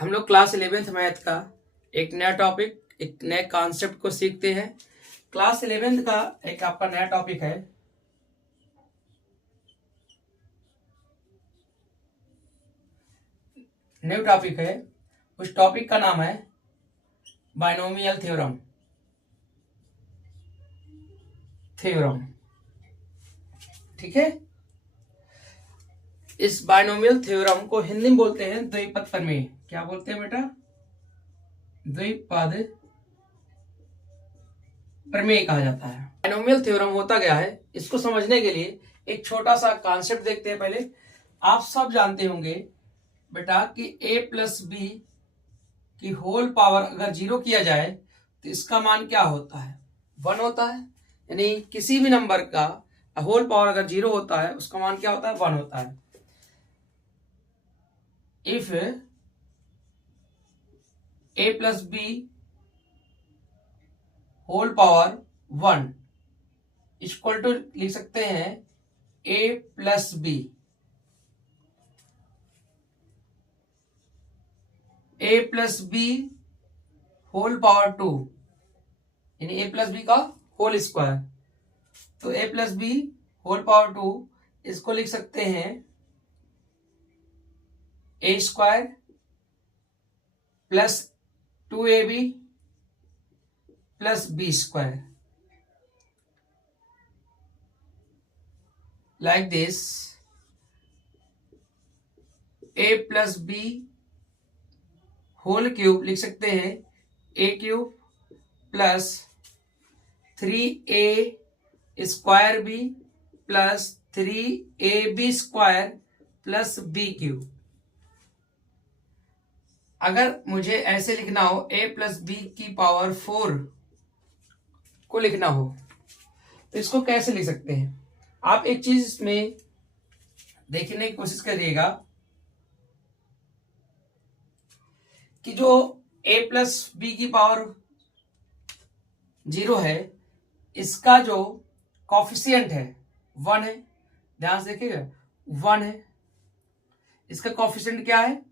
हम लोग class 11th math का एक नया टॉपिक, एक नए कॉन्सेप्ट को सीखते हैं। क्लास 11th का एक आपका नया टॉपिक है न्यू टॉपिक है। उस टॉपिक का नाम है बाइनोमियल थ्योरम। ठीक है। इस बाइनोमियल थ्योरम को हिंदी में बोलते हैं द्विपद प्रमेय। क्या बोलते हैं बेटा? द्विपद प्रमेय कहा जाता है। बाइनोमियल थ्योरम होता क्या है, इसको समझने के लिए एक छोटा सा कॉन्सेप्ट देखते हैं। पहले आप सब जानते होंगे बेटा कि a प्लस बी की होल पावर अगर 0 किया जाए तो इसका मान क्या होता है? 1 होता है। यानी किसी भी नंबर का होल पावर अगर 0 होता है उसका मान क्या होता है? 1 होता है। If a plus B whole power 1 equal to लिख सकते हैं a plus B. a plus B whole power 2 यानी a प्लस बी का होल स्क्वायर। तो a plus B whole power 2 इसको लिख सकते हैं a square plus 2ab plus B square. Like this a plus B whole cube लिख सकते हैं a cube plus 3a square B plus 3ab square plus B cube. अगर मुझे ऐसे लिखना हो a प्लस बी की पावर 4 को लिखना हो तो इसको कैसे लिख सकते हैं? आप एक चीज इसमें देखने की कोशिश करिएगा कि जो a प्लस बी की पावर 0 है इसका जो कॉफिशिएंट है 1 है। ध्यान से देखिएगा 1 है। इसका कॉफिशिएंट क्या है?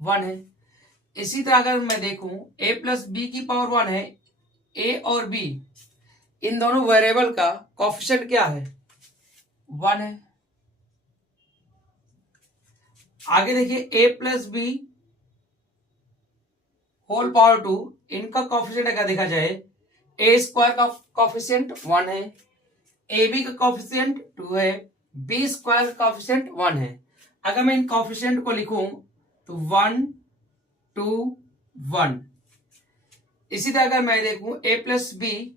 1 है। इसी तरह अगर मैं देखूं a प्लस बी की पावर 1 है, a और b इन दोनों वेरिएबल का कॉफिशिएंट क्या है? 1 है। आगे देखिए a plus B whole power 2 इनका कॉफिशिएंट अगर देखा जाए a स्क्वायर का कॉफिशिएंट 1 है, ab का कॉफिशिएंट 2 है, b स्क्वायर का कॉफिशिएंट 1 है। अगर मैं इन कॉफिशिएंट को लिखूं तो 1 2 1। इसी तरह अगर मैं देखूं a प्लस बी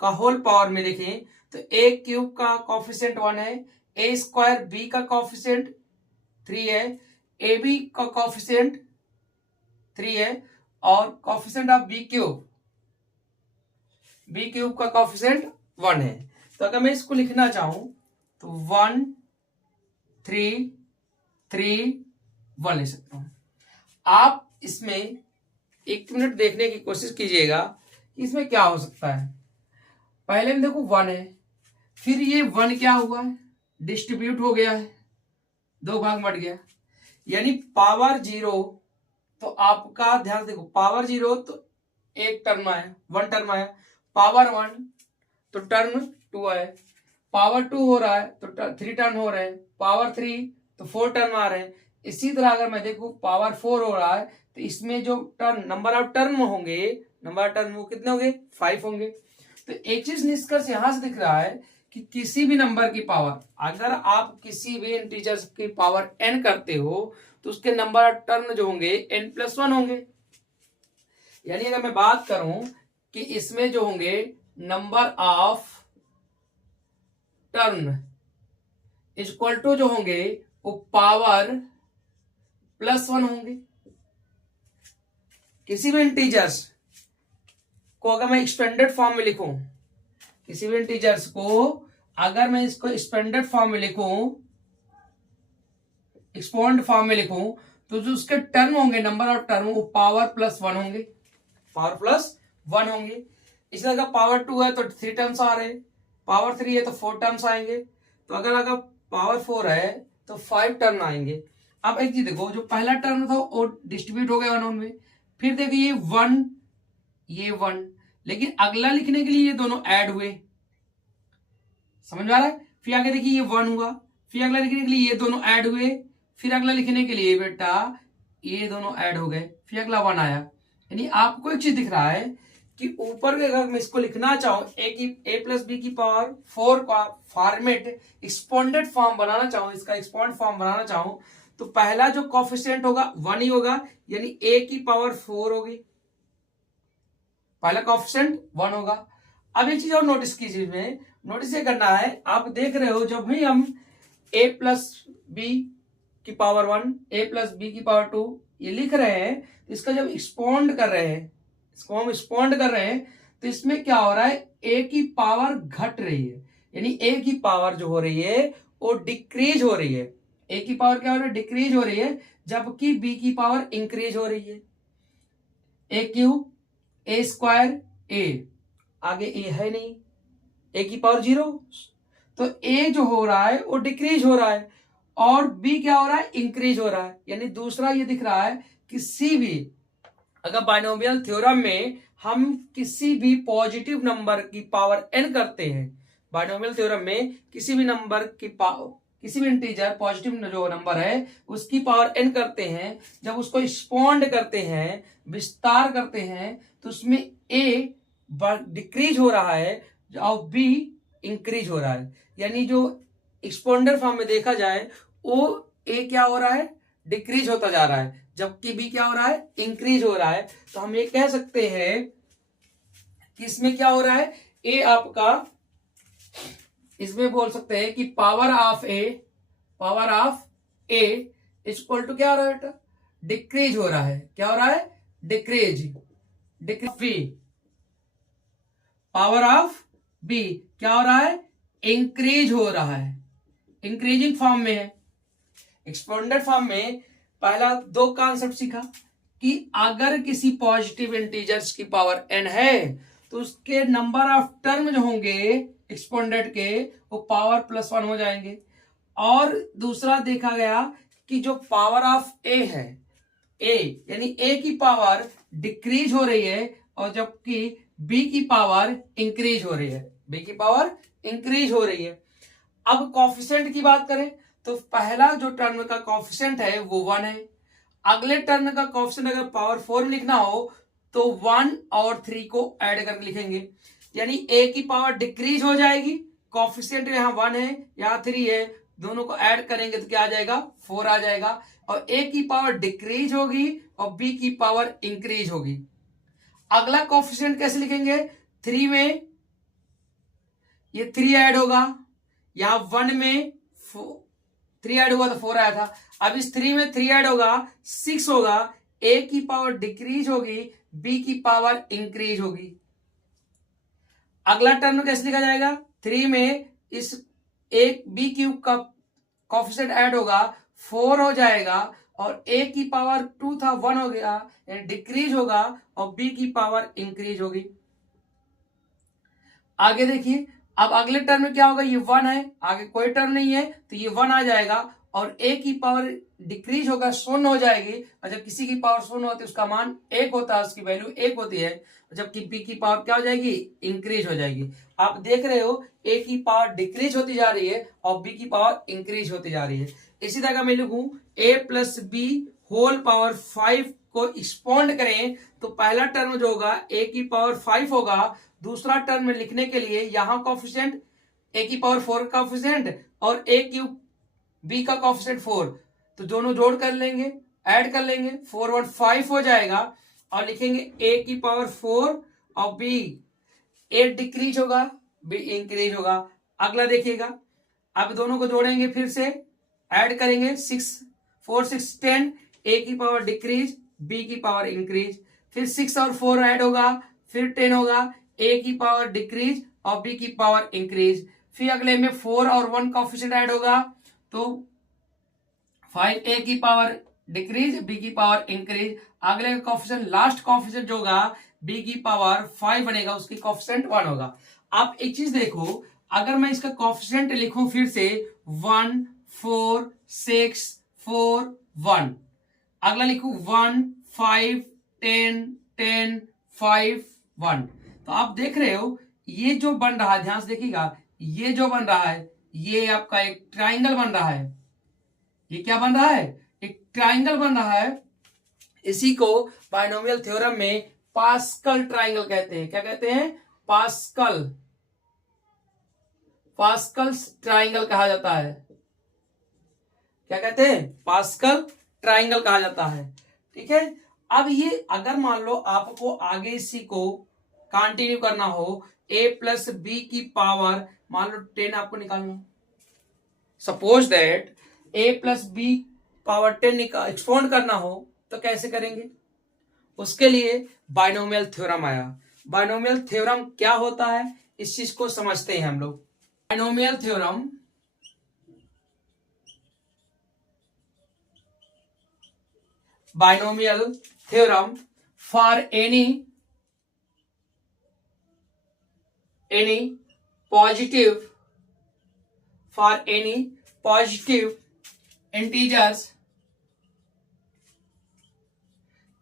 का होल पावर में देखें तो a क्यूब का कॉफिशिएंट 1 है, a स्क्वायर b का कॉफिशिएंट 3 है, ab का कॉफिशिएंट 3 है और कॉफिशिएंट ऑफ b क्यूब का कॉफिशिएंट 1 है। तो अगर मैं इसको लिखना चाहूं तो 1 3 3 1 लिख सकता हूं। आप इसमें एक मिनट देखने की कोशिश कीजिएगा इसमें क्या हो सकता है। पहले में देखो 1 है, फिर ये 1 क्या हुआ है? डिस्ट्रीब्यूट हो गया है, 2 भाग बट गया। यानी पावर 0 तो आपका ध्यान देखो पावर 0 तो एक टर्म आया, 1 टर्म आया। पावर 1 तो टर्म 2 आए। पावर 2 हो रहा है तो 3 टर्म हो रहे हैं। पावर 3 तो 4 टर्म आ रहे हैं। इसी तरह अगर मैं देखूं पावर 4 हो रहा है तो इसमें जो टर्म नंबर ऑफ टर्म होंगे, नंबर ऑफ टर्म वो कितने होंगे? 5 होंगे। तो एक चीज निष्कर्ष यहां से दिख रहा है कि किसी भी नंबर की पावर, अगर आप किसी भी इंटीजर की पावर n करते हो तो उसके नंबर ऑफ टर्म जो होंगे n+1 होंगे। यानी अगर मैं बात करूं कि इसमें जो होंगे number of term equal to जो होंगे वो पावर +1 होंगे। किसी भी इंटीजर्स को अगर मैं एक्सपेंडेड फॉर्म में लिखूं, किसी भी इंटीजर्स को अगर मैं इसको एक्सपेंडेड फॉर्म में लिखूं, एक्सपोनेंट फॉर्म में लिखूं तो जो उसके टर्म होंगे नंबर ऑफ टर्म वो पावर +1 होंगे, पावर +1 होंगे। इसी तरह पावर 2 है तो 3 टर्म्स आ रहे हैं, पावर 3 है तो 4 टर्म्स आएंगे। तो अगर पावर 4 है तो 5 टर्म आएंगे। अब एक चीज देखो, जो पहला टर्म था वो डिस्ट्रीब्यूट हो गया 1 में, फिर देखो ये 1 ये 1, लेकिन अगला लिखने के लिए ये दोनों ऐड हुए, समझ में आ रहा है। फिर आगे देखिए ये 1 हुआ, फिर अगला लिखने के लिए ये दोनों ऐड हुए, फिर अगला लिखने के लिए बेटा ये दोनों ऐड हो गए, फिर अगला 1 आया। यानी आपको एक चीज दिख रहा है कि ऊपर के अगर मैं इसको लिखना चाहूं ए प्लस बी की पावर 4 का फॉर्मेट एक्सपोनेंट फॉर्म बनाना चाहूं, इसका एक्सपोनेंट फॉर्म बनाना चाहूं, तो पहला जो कोफिशिएंट होगा 1 ही होगा, यानी ए की पावर 4 होगी, पहला कोफिशिएंट 1 होगा। अब एक चीज और नोटिस कीजिए, में नोटिस ये करना है, आप देख रहे हो जब भी हम ए प्लस बी की पावर 1 ए प्लस बी की पावर 2 ये लिख रहे हैं, तो इसका जब एक्सपोंड कर रहे हैं, इसको हम एक्सपोंड कर रहे हैं, तो इसमें क्या हो रहा है, ए की पावर घट रही है, यानी ए की पावर जो हो रही है वो डिक्रीज हो रही है। ए की पावर क्या हो रही है, डिक्रीज हो रही है, जबकि बी की पावर इंक्रीज हो रही है। ए क्यूब ए स्क्वायर ए, आगे ए है नहीं, ए की पावर 0, तो ए जो हो रहा है वो डिक्रीज हो रहा है और बी क्या हो रहा है, इंक्रीज हो रहा है। यानी दूसरा ये दिख रहा है किसी भी अगर बाइनोमियल थ्योरम में हम किसी भी पॉजिटिव नंबर की पावर n करते हैं, बाइनोमियल थ्योरम में किसी भी नंबर की किसी भी इंटीजर पॉजिटिव जो नंबर है उसकी पावर n करते हैं, जब उसको एक्सपोंड करते हैं, विस्तार करते हैं, तो उसमें a डिक्रीज हो रहा है और b इंक्रीज हो रहा है। यानी जो एक्सपोंडर फॉर्म में देखा जाए वो a क्या हो रहा है, डिक्रीज होता जा रहा है, जबकि b क्या हो रहा है, इंक्रीज हो रहा है। तो हम ये कह सकते हैं कि इसमें क्या हो रहा है, a आपका, इसमें बोल सकते हैं कि power of a equal to क्या हो रहा है बेटा, डिक्रीज हो रहा है। क्या हो रहा है, decrease B, power of b क्या हो रहा है, इंक्रीज हो रहा है, इंक्रीजिंग फॉर्म में है। एक्सपोनेंट फॉर्म में पहला 2 कॉन्सेप्ट सीखा कि अगर किसी पॉजिटिव इंटीजर्स की पावर n है तो उसके नंबर ऑफ टर्म जो होंगे एक्सपोनेंट के वो पावर +1 हो जाएंगे। और दूसरा देखा गया कि जो पावर ऑफ a है, a यानी a की पावर डिक्रीज हो रही है और जबकि b की पावर इंक्रीज हो रही है, b की पावर इंक्रीज हो रही है। अब कोफिशिएंट की बात करें तो पहला जो टर्म का कोफिशिएंट है वो 1 है, अगले टर्म का कोफिशिएंट अगर पावर 4 में लिखना हो तो 1 और 3 को ऐड करके लिखेंगे, यानी a की पावर डिक्रीज हो जाएगी, कोफिशिएंट यहाँ 1 है यहाँ 3 है, दोनों को ऐड करेंगे तो क्या आ जाएगा, 4 आ जाएगा, और a की पावर डिक्रीज होगी और b की पावर इंक्रीज होगी। अगला कोफिशिएंट कैसे लिखेंगे, 3 में ये 3 ऐड होगा, यहां 1 में 3 ऐड होगा तो 4 आया था, अब इस 3 में 3 ऐड होगा 6 होगा, a की पावर डिक्रीज होगी, b की पावर इंक्रीज होगी। अगला टर्म कैसे लिखा जाएगा, 3 में इस एक b क्यूब का कोफिशिएंट ऐड होगा 4 हो जाएगा और a की पावर 2 था 1 हो गया, डिक्रीज होगा और b की पावर इंक्रीज होगी। आगे देखिए, अब अगले टर्म में क्या होगा, ये 1 है, आगे कोई टर्म नहीं है तो ये 1 आ जाएगा और a की पावर डिक्रीज होगा, 0 हो जाएगी, और जब किसी की पावर 0 होती है उसका मान 1 होता है, उसकी वैल्यू 1 होती है, जबकि b की पावर क्या हो जाएगी, इंक्रीज हो जाएगी। आप देख रहे हो a की पावर डिक्रीज होती जा रही है और b की पावर इंक्रीज होती जा रही है। इसी तरह मैं लिखूं a plus B whole power 5 को एक्सपोंड करें तो पहला टर्म जो होगा a की पावर 5 होगा, दूसरा टर्म में लिखने के लिए यहां कोफिशिएंट a की पावर 4 का कोफिशिएंट और a क्यूब b का कोफिशिएंट 4, तो दोनों जोड़ कर लेंगे, ऐड कर लेंगे, 4 1 5 हो जाएगा और लिखेंगे a की पावर 4 और b, a डिक्रीज होगा b इंक्रीज होगा। अगला देखिएगा, अब दोनों को जोड़ेंगे, फिर से ऐड करेंगे, 6 4 6 10, a की पावर डिक्रीज b की पावर इंक्रीज, फिर 6 और 4 ऐड होगा, फिर 10 होगा, a की पावर डिक्रीज और b की पावर इंक्रीज, फिर अगले में 4 और 1 कोफिशिएंट ऐड होगा तो 5 a की पावर डिक्रीज b की पावर इंक्रीज, अगले का कोफिशिएंट लास्ट कोफिशिएंट जो होगा b की पावर 5 बनेगा, उसकी कोफिशिएंट 1 होगा। आप एक चीज देखो, अगर मैं इसका कोफिशिएंट लिखूं फिर से 1 4 6 4 1, अगला लिखू 1 5 10 10 5 1। तो आप देख रहे हो ये जो बन रहा है, ध्यान से देखिएगा, ये जो बन रहा है ये आपका एक ट्राइंगल बन रहा है। ये क्या बन रहा है? एक ट्राइंगल बन रहा है। इसी को बाइनोमियल थ्योरम में पास्कल ट्राइंगल कहते हैं। क्या कहते हैं? पास्कल ट्राइंगल कहा जाता है। क्या कहते हैं? पास्कल ट्राइंगल कहा जाता है। ठीक है। अब ये अगर मान लो आपको आगे इसी को कंटिन्यू करना हो, a प्लस बी की पावर मान लो 10 आपको निकालना, suppose that a plus B power 10 expand करना हो तो कैसे करेंगे? उसके लिए बाइनोमियल थ्योरम आया। बाइनोमियल थ्योरम क्या होता है इस चीज को समझते हैं हम लोग। Binomial theorem for any positive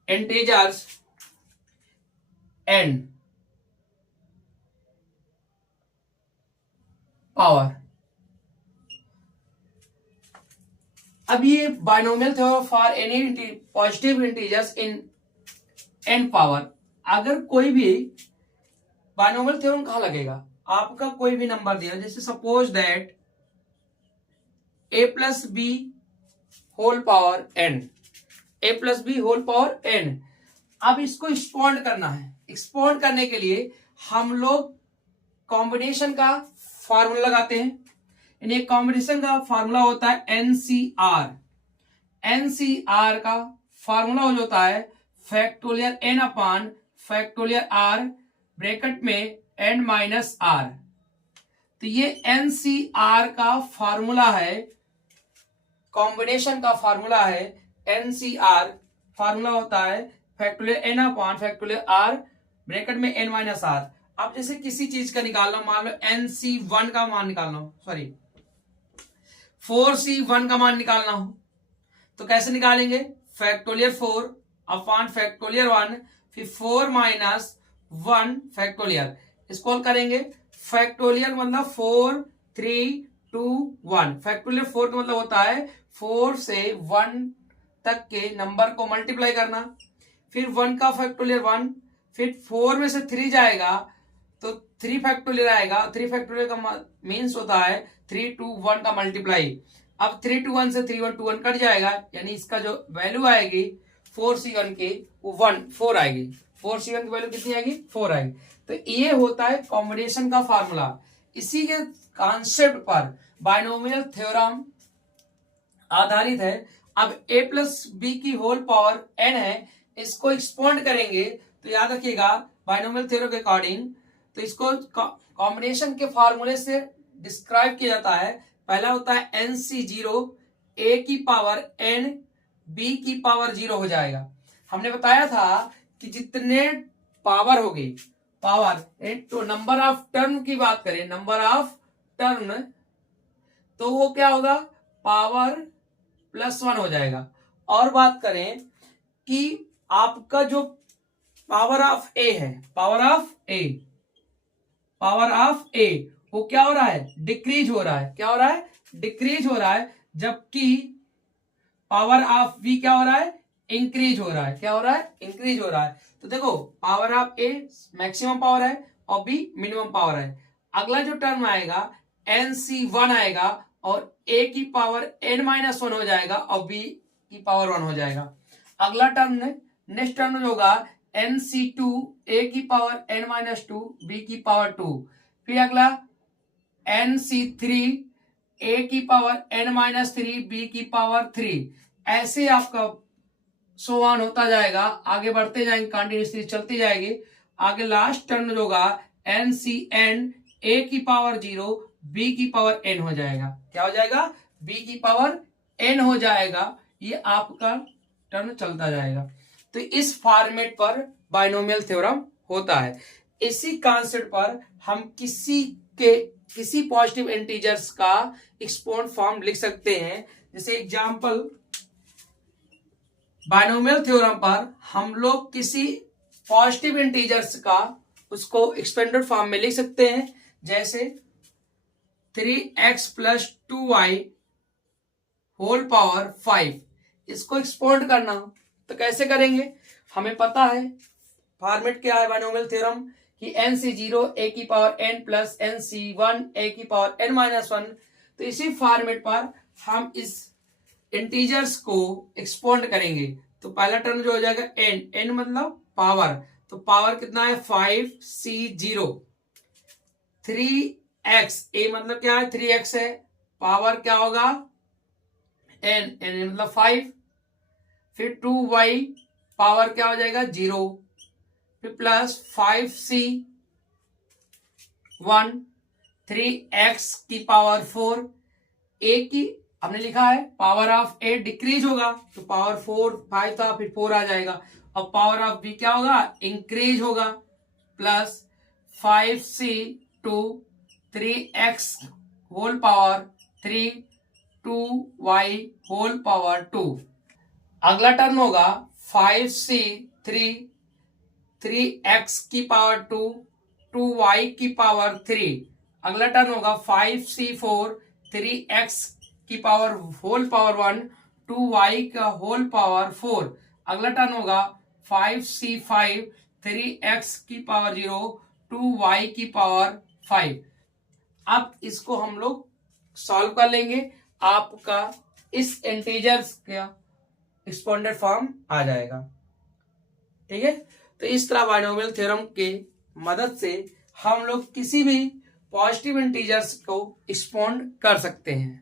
integers n power. अब ये binomial theorem for any positive integers in n power, अगर कोई भी बाइनोमियल थ्योरम कहाँ लगेगा? आपका कोई भी नंबर दिया, जैसे suppose that a plus B whole power n, a plus B whole power n। अब इसको एक्सपोंड करना है। एक्सपोंड करने के लिए हम लोग कॉम्बिनेशन का फार्मूला लगाते हैं। यानी कॉम्बिनेशन का फार्मूला होता है NCR। NCR का फार्मूला हो जाता है फैक्टोरियल n अपान फैक्टोरियल r ब्रैकेट में n माइनस r। तो ये NCR का फार्मूला है, कॉम्बिनेशन का फार्मूला है NCR। फार्मूला होता है फैक्टोरियल n अपान फैक्टोरियल r ब्रैकेट में n माइनस r। अब जैसे किसी चीज का निकालना, मान लो NC1 का मान निकालना हो, सॉरी 4C1 का मान निकालना हो तो कैसे निकालेंगे? फैक्टोरियल 4 अपान फैक्टोरियल 1, फिर 4 माइनस 1 फैक्टोरियल, इसको करेंगे। फैक्टोरियल मतलब 4 3 2 1। फैक्टोरियल 4 का मतलब होता है 4 से 1 तक के नंबर को मल्टीप्लाई करना, फिर 1 का फैक्टोरियल 1, फिर 4 में से 3 जाएगा तो 3 फैक्टोरियल आएगा। 3 फैक्टोरियल का मीन्स होता है 3 2 1 का मल्टीप्लाई। अब 3 2 1 से 3 1 2 1 कट जाएगा, यानी इसका जो वैल्यू आएगी 4C1 की वो 4 आएगी। 4C1 की वैल्यू कितनी आएगी? 4 आएगी। तो ये होता है कॉम्बिनेशन का फार्मूला। इसी के कॉन्सेप्ट पर बाइनोमियल थ्योरम आधारित है। अब a प्लस बी की होल पावर n है, इसको एक्सपोंड करेंगे तो याद रखिएगा बाइनोमियल थ्योरम के अकॉर्डिंग, तो इसको कॉम्बिनेशन के फार्मूले से डिस्क्राइब किया जाता है। पहला होता है NC0, a की पावर n b की पावर 0 हो जाएगा। हमने बताया था कि जितने पावर हो गई, पावर तो नंबर ऑफ टर्म की बात करें, नंबर ऑफ टर्म, तो वो क्या होगा? पावर +1 हो जाएगा। और बात करें कि आपका जो पावर ऑफ ए है, पावर ऑफ ए वो क्या हो रहा है? डिक्रीज हो रहा है। क्या हो रहा है? डिक्रीज हो रहा है। जबकि पावर ऑफ बी क्या हो रहा है? इंक्रीज हो रहा है। क्या हो रहा है? इंक्रीज हो रहा है। तो देखो power of A maximum power है और बी मिनिमम पावर है। अगला जो टर्म आएगा NC1 आएगा और a की पावर n-1 हो जाएगा और b की पावर 1 हो जाएगा। अगला टर्म नेक्स्ट टर्म जो होगा NC2, a की पावर n-2 b की पावर 2। फिर अगला NC3, a की पावर n-3 b की पावर 3। ऐसे आपका सो ऑन होता जाएगा, आगे बढ़ते जाएंगे, कंटिन्यूसली चलती जाएगी। आगे लास्ट टर्म जो होगा NCn, a की पावर 0 b की पावर n हो जाएगा। क्या हो जाएगा? b की पावर n हो जाएगा। ये आपका टर्म चलता जाएगा। तो इस फॉर्मेट पर बाइनोमियल थ्योरम होता है। इसी कॉन्सेप्ट पर हम किसी पॉजिटिव इंटीजर्स का एक्सपोनेंट फॉर्म लिख सकते हैं। जैसे एग्जांपल बायनोमियल थ्योरम पर हम लोग किसी पॉजिटिव इंटीजर्स का उसको एक्सपेंडेड फॉर्म में लिख सकते हैं, जैसे 3x plus 2y whole power 5। इसको एक्सपोर्ट करना तो कैसे करेंगे, हमें पता है फॉर्मेट क्या है बायनोमियल थ्योरम कि nc0 a की power n plus nc1 a की पावर n माइनस 1। तो इसी फॉर्मेट पर हम इस इंटीजर्स को एक्सपोर्ट करेंगे। तो पहला टर्म जो हो जाएगा n मतलब पावर, तो पावर कितना है 5c0, 3x a मतलब क्या है 3x है, पावर क्या होगा n मतलब 5, फिर 2y पावर क्या हो जाएगा 0, फिर प्लस 5c 1, 3x की पावर 4, a की हमने लिखा है पावर ऑफ a डिक्रीज होगा तो पावर 5 था फिर 4 आ जाएगा, और पावर ऑफ b क्या होगा इंक्रीज होगा, plus 5c2 3x whole power 3 2y whole power 2। अगला टर्म होगा 5c3 3x की पावर 2 2y की पावर 3। अगला टर्म होगा 5c4 3x की पावर होल पावर 1 2y का होल पावर 4। अगला टर्म होगा 5c5 3x की पावर 0 2y की पावर 5। अब इसको हम लोग सॉल्व कर लेंगे, आपका इस इंटीजर्स का एक्सपोनेंट फॉर्म आ जाएगा। ठीक है, तो इस तरह बायनोमियल थ्योरम के मदद से हम लोग किसी भी पॉजिटिव इंटीजर्स को एक्सपोंड कर सकते हैं।